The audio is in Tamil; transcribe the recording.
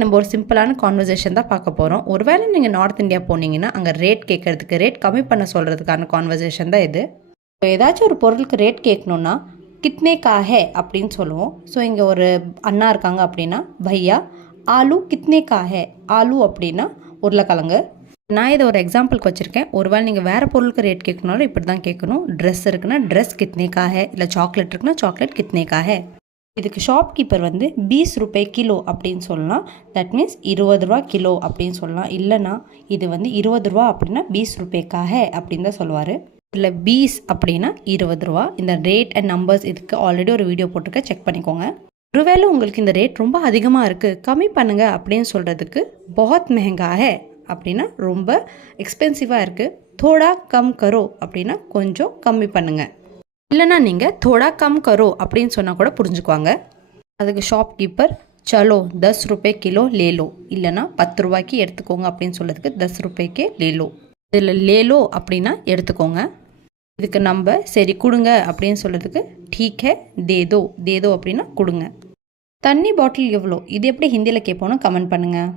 நம்ம ஒரு சிம்பிளான கான்வர்சேஷன் தான் பார்க்க போகிறோம். ஒருவேளை நீங்கள் நார்த் இந்தியா போனீங்கன்னா அங்கே ரேட் கேட்கறதுக்கு, ரேட் கம்மி பண்ண சொல்கிறதுக்கான கான்வர்சேஷன் தான் இது. இப்போ ஏதாச்சும் ஒரு பொருளுக்கு ரேட் கேட்கணுன்னா கித்னே கா ஹே அப்படின்னு சொல்லுவோம். ஸோ இங்கே ஒரு அண்ணா இருக்காங்க அப்படின்னா பையா ஆலு கித்னே கா ஹே. ஆலு அப்படின்னா உருளைக்கிழங்கு. நான் இதை ஒரு எக்ஸாம்பிளுக்கு வச்சுருக்கேன். ஒருவேளை நீங்கள் வேறு பொருளுக்கு ரேட் கேட்கணுன்னாலும் இப்படி தான் கேட்கணும். ட்ரெஸ் இருக்குன்னா ட்ரெஸ் கித்னே கா ஹே, இல்லை சாக்லேட் இருக்குன்னா சாக்லேட் கித்னே கா ஹே. இதுக்கு ஷாப்கீப்பர் வந்து 20 ரூபாய் கிலோ அப்படின்னு சொல்லலாம். தட் மீன்ஸ் 20 ரூபா கிலோ அப்படின்னு சொல்லலாம். இல்லைனா இது வந்து 20 ரூபா அப்படின்னா 20 ரூபாய் கா ஹே அப்படின்னு தான் சொல்லுவார். இல்லை 20 அப்படின்னா 20 ரூபா. இந்த ரேட் அண்ட் நம்பர்ஸ் இதுக்கு ஆல்ரெடி ஒரு வீடியோ போட்டிருக்க, செக் பண்ணிக்கோங்க. ஒருவேளை உங்களுக்கு இந்த ரேட் ரொம்ப அதிகமாக இருக்குது, கம்மி பண்ணுங்க அப்படின்னு சொல்கிறதுக்கு பஹுத் மெஹங்கா ஹே அப்படின்னா ரொம்ப எக்ஸ்பென்சிவாக இருக்குது. தோடா கம் கரோ அப்படின்னா கொஞ்சம் கம்மி பண்ணுங்கள். இல்லைனா நீங்கள் தோடா கம் கரோ அப்படின்னு சொன்னால் கூட புரிஞ்சுக்குவாங்க. அதுக்கு ஷாப்கீப்பர் சலோ 10 ரூபாய் கிலோ லேலோ, இல்லைனா 10 ரூபாய்க்கு எடுத்துக்கோங்க அப்படின்னு சொல்கிறதுக்கு 10 ரூபாய்க்கே லேலோ. இதில் லேலோ அப்படின்னா எடுத்துக்கோங்க. இதுக்கு நம்ம சரி கொடுங்க அப்படின்னு சொல்கிறதுக்கு டீக் ஹே தேதோ. தேதோ அப்படின்னா கொடுங்க. தண்ணி பாட்டில் எவ்வளோ, இது எப்படி ஹிந்தியில் கேட்போன்னு கமெண்ட் பண்ணுங்கள்.